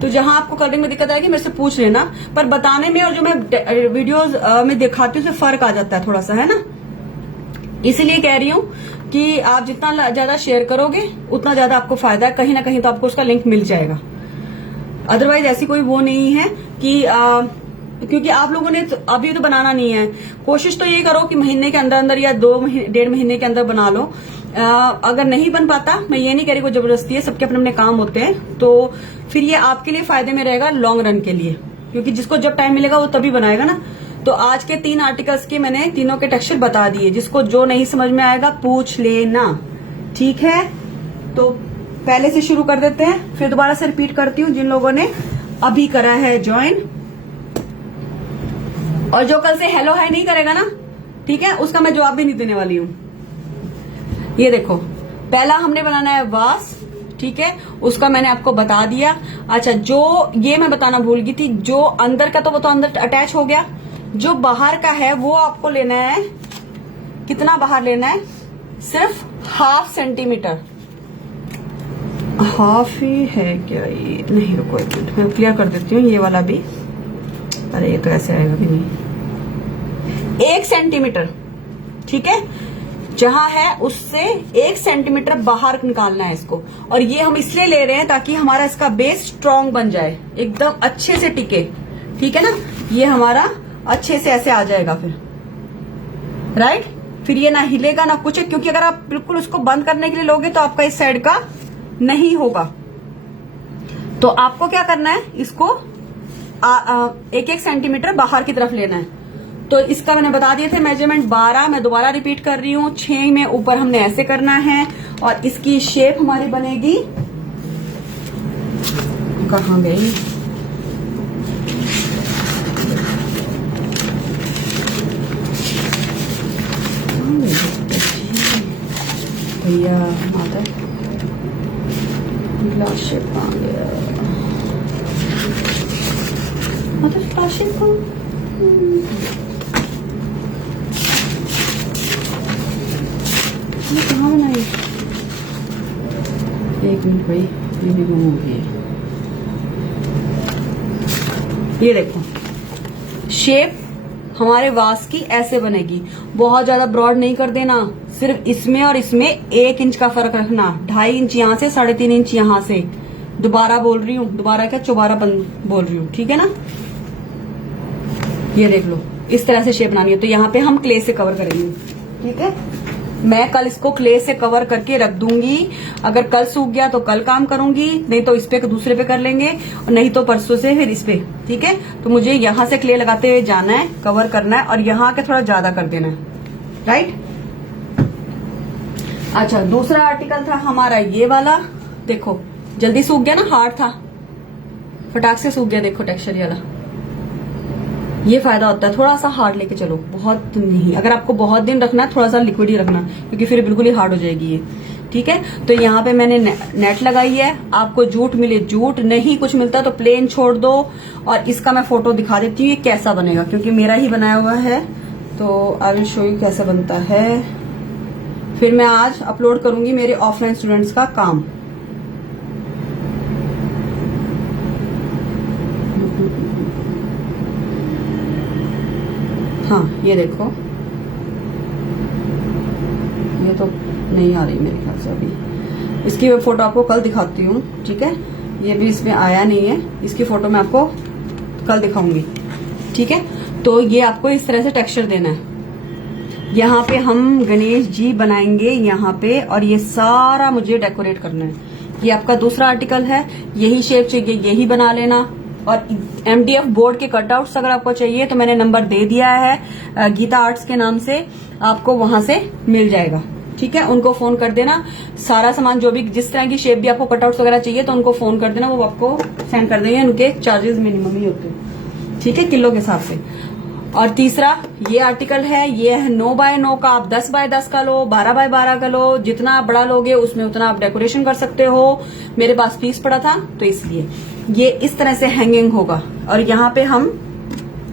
तो जहां आपको कलरिंग में दिक्कत आएगी मेरे से पूछ लेना। पर बताने में और जो मैं वीडियोज में दिखाती हूँ उसमें फर्क आ जाता है थोड़ा सा, है ना। इसलिए कह रही हूँ कि आप जितना ज्यादा शेयर करोगे उतना ज्यादा आपको फायदा है, कहीं ना कहीं तो आपको उसका लिंक मिल जाएगा। अदरवाइज ऐसी कोई वो नहीं है कि क्योंकि आप लोगों ने अभी तो बनाना नहीं है। कोशिश तो ये करो कि महीने के अंदर अंदर या 1.5 महीने के अंदर बना लो। अगर नहीं बन पाता, मैं ये नहीं कह रही कोई जबरदस्ती है, सबके अपने अपने काम होते हैं, तो फिर ये आपके लिए फायदे में रहेगा लॉन्ग रन के लिए, क्योंकि जिसको जब टाइम मिलेगा वो तभी बनाएगा ना। तो आज के 3 आर्टिकल्स के मैंने तीनों के टेक्सचर बता दिए, जिसको जो नहीं समझ में आएगा पूछ लेना। ठीक है, तो पहले से शुरू कर देते हैं, फिर दोबारा से रिपीट करती हूँ। जिन लोगों ने अभी करा है ज्वाइन, और जो कल से हेलो हाय नहीं करेगा ना, ठीक है, उसका मैं जवाब भी नहीं देने वाली हूँ। ये देखो, पहला हमने बनाना है वास। ठीक है, उसका मैंने आपको बता दिया। अच्छा, जो ये मैं बताना भूल गई थी, जो अंदर का तो वो तो अंदर अटैच हो गया, जो बाहर का है वो आपको लेना है। कितना बाहर लेना है? सिर्फ 1/2 सेंटीमीटर। हाफ ही है क्या ये? नहीं, रुको एक मिनट, मैं क्लियर कर देती हूँ ये वाला भी। अरे ये तो ऐसे आएगा भी नहीं। 1 सेंटीमीटर, ठीक है, जहां है उससे 1 सेंटीमीटर बाहर निकालना है इसको। और ये हम इसलिए ले रहे हैं ताकि हमारा इसका बेस स्ट्रांग बन जाए, एकदम अच्छे से टिके। ठीक है ना, ये हमारा अच्छे से ऐसे आ जाएगा फिर, राइट। फिर ये ना हिलेगा ना कुछ, क्योंकि अगर आप बिल्कुल उसको बंद करने के लिए लोगे तो आपका इस साइड का नहीं होगा। तो आपको क्या करना है, इसको 1-1 सेंटीमीटर बाहर की तरफ लेना है। तो इसका मैंने बता दिए थे मेजरमेंट 12, मैं दोबारा रिपीट कर रही हूँ। 6 में ऊपर हमने ऐसे करना है और इसकी शेप हमारी बनेगी, कहाँ गई, भैया माता ग्लास शेप कहाँ गया, माता ग्लास शेप कहाँ बनाई, एक मिनट भाई, ये भी गुम हो गई है। ये देखो शेप हमारे वास की ऐसे बनेगी। बहुत ज्यादा ब्रॉड नहीं कर देना, सिर्फ इसमें और इसमें 1 इंच का फर्क रखना। 2.5 इंच यहाँ से, 3.5 इंच यहाँ से। दोबारा बोल रही हूँ, दोबारा क्या चौबारा बोल रही हूँ, ठीक है ना। ये देख लो, इस तरह से शेप बनानी है। तो यहाँ पे हम क्ले से कवर करेंगे, ठीक है। मैं कल इसको क्ले से कवर करके रख दूंगी। अगर कल सूख गया तो कल काम करूंगी, नहीं तो इस पे दूसरे पे कर लेंगे, और नहीं तो परसों से फिर इस पे, ठीक है। तो मुझे यहाँ से क्ले लगाते हुए जाना है, कवर करना है, और यहाँ के थोड़ा ज्यादा कर देना है, राइट। अच्छा, दूसरा आर्टिकल था हमारा ये वाला। देखो जल्दी सूख गया ना, हार्ड था, फटाक से सूख गया। देखो टेक्सचर ये वाला, ये फायदा होता है, थोड़ा सा हार्ड लेके चलो, बहुत नहीं। अगर आपको बहुत दिन रखना है, थोड़ा सा लिक्विड ही रखना, क्योंकि फिर बिल्कुल ही हार्ड हो जाएगी ये, ठीक है। तो यहाँ पे मैंने नेट लगाई है। आपको जूट मिले जूट, नहीं कुछ मिलता तो प्लेन छोड़ दो। और इसका मैं फोटो दिखा देती हूँ ये कैसा बनेगा, क्योंकि मेरा ही बनाया हुआ है। तो आई विल शो यू कैसा बनता है। फिर मैं आज अपलोड करूंगी मेरे ऑफलाइन स्टूडेंट्स का काम। हाँ ये देखो, ये तो नहीं आ रही मेरे ख्याल से अभी। इसकी फोटो आपको कल दिखाती हूँ, ठीक है। ये भी इसमें आया नहीं है, इसकी फोटो मैं आपको कल दिखाऊंगी, ठीक है। तो ये आपको इस तरह से टेक्सचर देना है। यहाँ पे हम गणेश जी बनाएंगे यहाँ पे, और ये सारा मुझे डेकोरेट करना है। ये आपका दूसरा आर्टिकल है, यही शेप चाहिए यही बना लेना। और MDF बोर्ड के कटआउट्स अगर आपको चाहिए तो मैंने नंबर दे दिया है गीता आर्ट्स के नाम से, आपको वहां से मिल जाएगा, ठीक है। उनको फोन कर देना, सारा सामान जो भी जिस तरह की शेप भी आपको कटआउट्स वगैरह चाहिए तो उनको फोन कर देना, वो आपको सेंड कर देंगे। उनके चार्जेस मिनिमम ही होते हैं, ठीक है, किलो के हिसाब से। और तीसरा ये आर्टिकल है, ये है 9 बाय 9 का। आप 10 बाय 10 का लो, 12 बाय 12 का लो, जितना आप बड़ा लोगे उसमें उतना आप डेकोरेशन कर सकते हो। मेरे पास पीस पड़ा था तो इसलिए ये इस तरह से हैंगिंग होगा, और यहाँ पे हम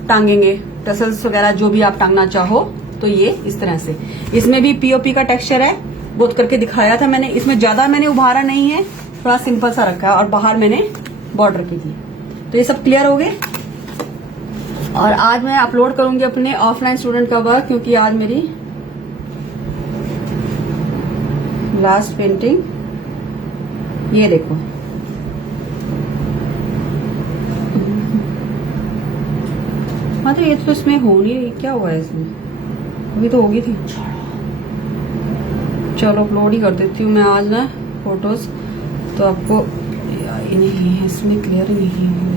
टांगेंगे टसल्स वगैरह जो भी आप टांगना चाहो। तो ये इस तरह से, इसमें भी POP का टेक्सचर है, बहुत करके दिखाया था मैंने। इसमें ज्यादा मैंने उभारा नहीं है, थोड़ा सिंपल सा रखा है, और बाहर मैंने बॉर्डर की थी। तो ये सब क्लियर हो गए। और आज मैं अपलोड करूंगी अपने ऑफलाइन स्टूडेंट का वर्क, क्योंकि आज मेरी लास्ट पेंटिंग, ये देखो मतलब ये तो इसमें हो नहीं रही, क्या हुआ है इसमें, अभी तो होगी थी। चलो अपलोड ही कर देती हूँ मैं आज ना फोटोज, तो आपको नहीं है इसमें क्लियर नहीं है,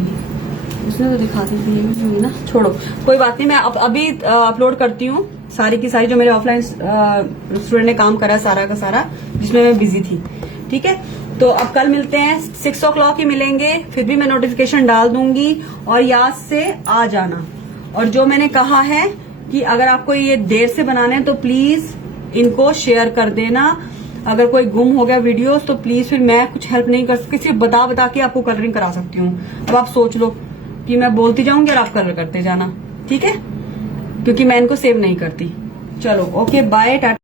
उसने तो दिखा दी थी ना, छोड़ो कोई बात नहीं। मैं अभी अपलोड करती हूँ सारी की सारी जो मेरे ऑफलाइन स्टूडेंट ने काम करा, सारा का सारा, जिसमें मैं बिजी थी, ठीक है। तो अब कल मिलते हैं, 6 o'clock ही मिलेंगे। फिर भी मैं नोटिफिकेशन डाल दूंगी, और याद से आ जाना। और जो मैंने कहा है कि अगर आपको ये देर से बनाने हैं तो प्लीज इनको शेयर कर देना। अगर कोई गुम हो गया वीडियोस तो प्लीज, फिर मैं कुछ हेल्प नहीं कर सकती, सिर्फ बता के आपको कलरिंग करा सकती हूँ। अब आप सोच लो कि मैं बोलती जाऊंगी और आप कलर करते जाना, ठीक है, क्योंकि मैं इनको सेव नहीं करती। चलो ओके, बाय, टाटा।